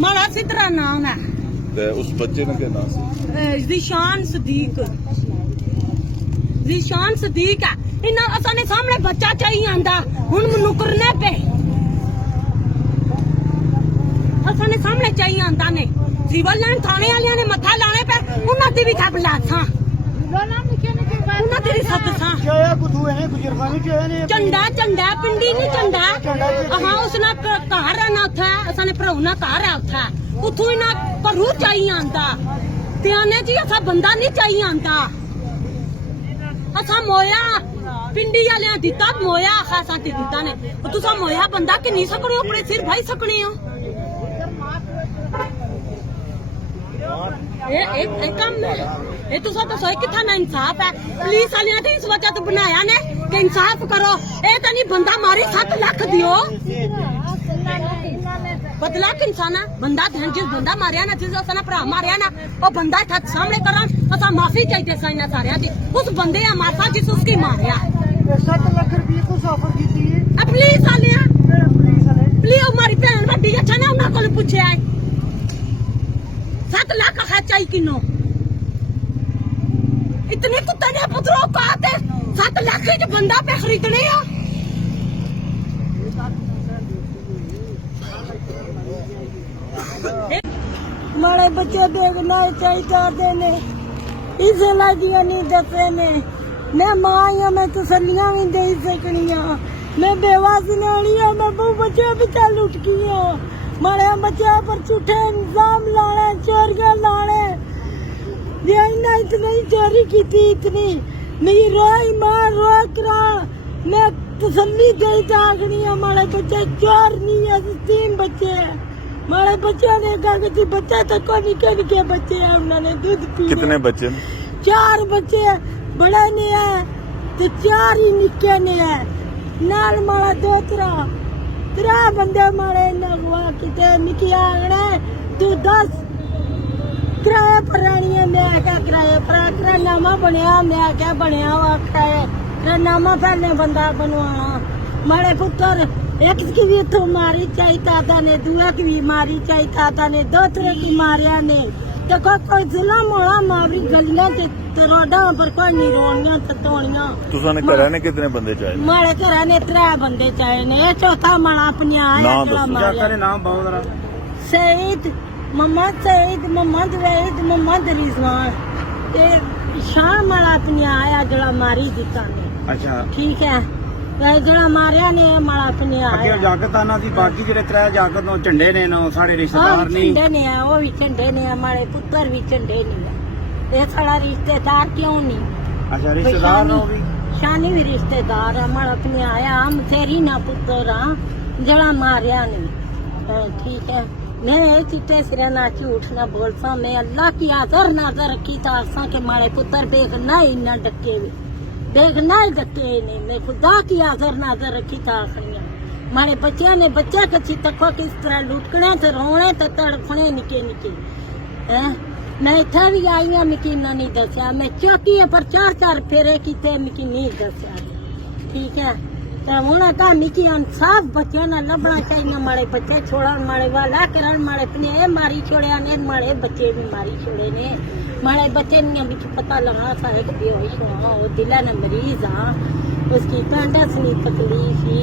माड़ा सिद्धरा नाम है। उस बच्चे का क्या नाम है? ज़ीशान सदीक। ज़ीशान सदीक है। इन्ना असाने सामने बच्चा चाहिए आंदा हुन मुकरने पे असाने सामने चाहिए आंदा ने सिविल लाइन थाने वालियां ने मथा लाने पे उन्हां दी भी खप लाथा उन्हां दी सब था क्या कुदू है गुजरखानी के है झंडा झंडा पिंडी नहीं झंडा हां उसना घर है ना उठा असाने भराउना घर है उठा उठू इना घरू चाहिए आंदा ते आने जी असा बंदा नहीं चाहिए आंदा असा मोया पिंडी वाले दिता मोया खासा दिता ने तुसा मोया बंदा कि नहीं सकने हो अपने सिर भाई सकने हो एक काम है ये तुसा तो सोई किथा ना इंसाफ है पुलिस वाले ने इस वजह तो बनाया ने कि इंसाफ करो ए तो नहीं बंदा मारे 7 लाख दियो बदला कि इंसाना बंदा धन जिस बंदा मारिया ना जिस असना भरा मारिया ना वो बंदा था सामने करा असा माफी चाहिए साइना सारे दी उस बंदे या माफा जिस उसकी मारिया 7 लाख रुपए को ऑफर की थी पुलिस वाले पुलिस हमारी भैन बड़ी अच्छा ना उन्होंने को पूछे आए 7 लाख का खर्चा ही किनो इतने कुत्ते ने पुत्रों का आते 7 लाख के जो बंदा पे खरीदने हो मारे बच्चे देखना चाहिए ने इसे लादिया नहीं दसे ने मैं मां मैं तसलियां भी दे सकनी मैं बेवासी नहीं हूं मैं बहु बच्चे बिचा लुट गई हूं मारे बच्चे पर झूठे इल्जाम लाने चोरियां लाने इतना इतनी चोरी की थी इतनी मेरी रोई मां रोई करा मैं तसली गई जागनी हमारे बच्चे चोर नहीं है 3 बच्चे हमारे बच्चे ने कहा बच्चे तो कोई निके बच्चे हैं उन्होंने दूध पी कितने बच्चे? 4 बच्चे बड़े ने है तो 4 ही निके ने है नाल मारा 2 त्रा बंदे मारे नगवा किते निकी आगणे तू 10 किराए पर रानी है मैं क्या किराए पर किरानामा बनया मैं क्या बनया वाखा है किरानामा पहले बंदा बनवाना मारे पुत्र एक की भी तो मारी चाहिए ताता ने दूसरा की भी मारी चाहिए ताता ने 2 तरह की मारिया ने तो कोई जिला मोड़ा मारी गलियां ते रोडा पर कोई नहीं रोनियां ततोनियां तुसाने घरा ने कितने बंदे चाहिए? मारे घरा ने 3 बंदे चाहिए ने चौथा माड़ा अपनी आया नाम बहुत सईद मोहम्मद वहीद मोहम्मद रिजवान ते शान माड़ा अपनी आया जड़ा मारी दिता ने अच्छा ठीक है जड़ा मारिया ने माड़ा अपनी आया जागत आना सी बाकी जेडे 3 जागत नो झंडे ने नो साडे रिश्तेदार नहीं झंडे ने वो भी झंडे ने हमारे पुत्र भी झंडे ने ये सारा रिश्तेदार क्यों नहीं अच्छा रिश्तेदार नो भी शानी भी रिश्तेदार हमारा अपने आया हम तेरी ना पुत्र जड़ा मारिया ने ठीक है मैं चिट्टे सिरे ना झूठ ना बोलता मैं अल्लाह की आदर नाजर रखी था असा के मारे पुत्र देखना ही ना डके भी देखना ही डके नहीं मैं खुदा की आदर नाजर रखी था आखिरियां मारे बच्चे ने बच्चा कच्ची तको किस तरह लुटकने तो रोने तो तड़फने निके मैं इतना भी आई हूं मिकी इन्ना नहीं दसिया मैं चौकी पर 4 फेरे किते मिकी नहीं दसिया ठीक है तो हूं कहा मिकी इंसाफ बच्चे ना लभना चाहिए मारे बच्चे छोड़न मारे वाला करन मारे अपने मारी छोड़िया ने मारे बच्चे भी मारी छोड़े ने मारे बच्चे ने बिच पता लगा सा है कि बेहोश हुआ वो दिला ने मरीज उसकी कंडस नहीं तकलीफ ही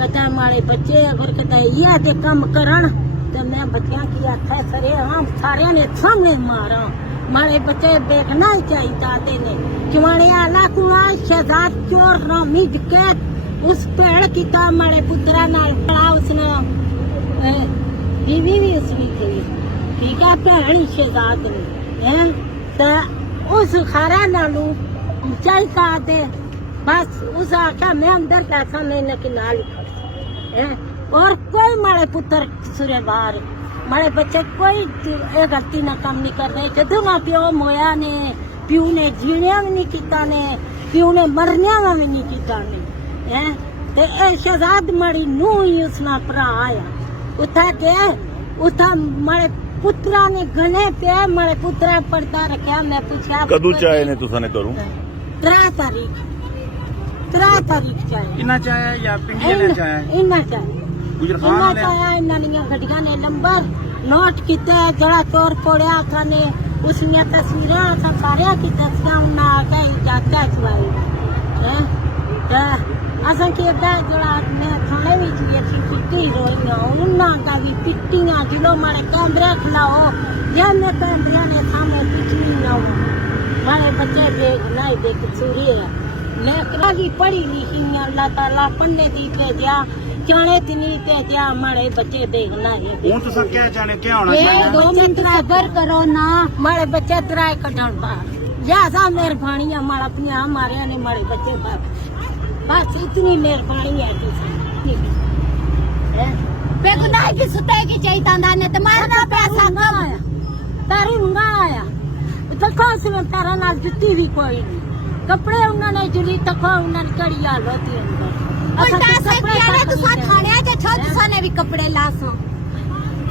कहता मारे बच्चे अगर कहता ये ते कम करन तो मैं बच्चियां की आखा सरे हाँ सारे ने सामने मारा मारे बच्चे देखना ही चाहिए ताते ने चुवाने आला कुआ शहजाद चोर रामी जिके उस पेड़ किता मारे पुत्रा नाल पड़ा उसने बीवी भी उसकी थी ठीक है भैन शहजाद ने तो उस खारा नालू चाहिए दे बस उस आखा मैं अंदर पैसा मैंने के नाल और कोई मारे पुत्र सुरे बाहर मारे बच्चे कोई गलती ना काम नहीं कर रहे जदों मां प्यो मोया ने प्यू ने जीने भी नहीं किता ने प्यू ने मरने भी नहीं किता ने ते ए शहजाद मारी नू ही उसना भरा आया उठा के उठा मारे पुत्रा ने गले पे मारे पुत्रा पड़ता रखा मैं पूछा कदू चाहे ने तुसाने करूं 3 तारीख चाहिए इना चाहे या पिंडी ने चाहे इना चाहिए गुजरखान ने इना चाहिए इना गड्डियां ने नंबर नोट किते जड़ा चोर पोड़िया थाने उसमें तस्वीरें था सारे की तस्वीरें ना गई जाता छुआई असां के दा जड़ा मैं थाने विच भी पिट्टी रोइयां उन्ना का भी पिट्टियां जिलो मारे कैमरे खलाओ या मैं कैमरे ने सामने पिटनी ना मारे बच्चे देख नहीं देख सूरी है मैं करा भी पढ़ी लिखी अल्लाह ताला पन्ने दी पे दिया चाणे तिनी ते दिया मारे बच्चे देखना ही ਹੁਣ ਤੁਸੀਂ ਕਿਆ ਚਾਹਨੇ ਕੀ ਹੋਣਾ ये ਚਾਹੀਦਾ 2 मिनट सबर करो ना मारे बच्चे तराए कढण बाहर या सा मेहरबानी है मारा अपने मारे ने मारे बच्चे बाहर बस इतनी मेहरबानी है ठीक है बेगुनाह की सुते की चाहिए ने तो मारना पैसा कम आया तारी मुंगा आया तो कौन सी में तारा नाल जुत्ती भी कोई नहीं कपड़े उन्होंने जुली तको उन्होंने कड़ी हाल होती है उल्टा से किया तो सा थाने के छो ने भी कपड़े लासो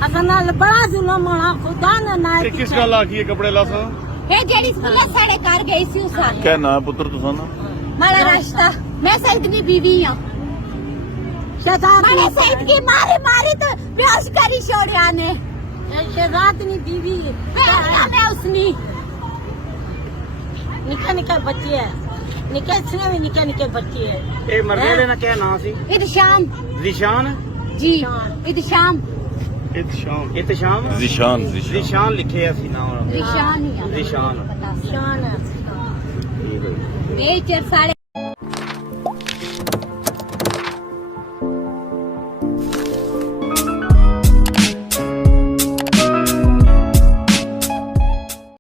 असा नाल बड़ा जुल्म होना खुदा ने ना किस गल आखी कपड़े लासा ये जेडी पुलिस साड़े कर गई सी उस क्या ना पुत्र तुसा ना मारा रास्ता मैं सईद की बीवी हूं शहजाद मैंने सईद की मारी मारी तो बेहोश करी छोड़िया ने शहजाद नी बीवी बेहोश ने उसनी निके निके बच्चे है निके इसमें भी निके निके बच्चे है ਇਹ ਮਰਨੇ ਦਾ ਕੀ ਨਾਂ ਸੀ इदशाम ਜ਼ਿਸ਼ਾਨ जी इदशाम ਇਤਸ਼ਾਮ जिशान जिशान ਜ਼ਿਸ਼ਾਨ ਲਿਖਿਆ ਸੀ ਨਾਮ इदशाम ही है ਜ਼ਿਸ਼ਾਨ पता शान है ਠੀਕ ਹੈ ਜੀ। ये चर साड़े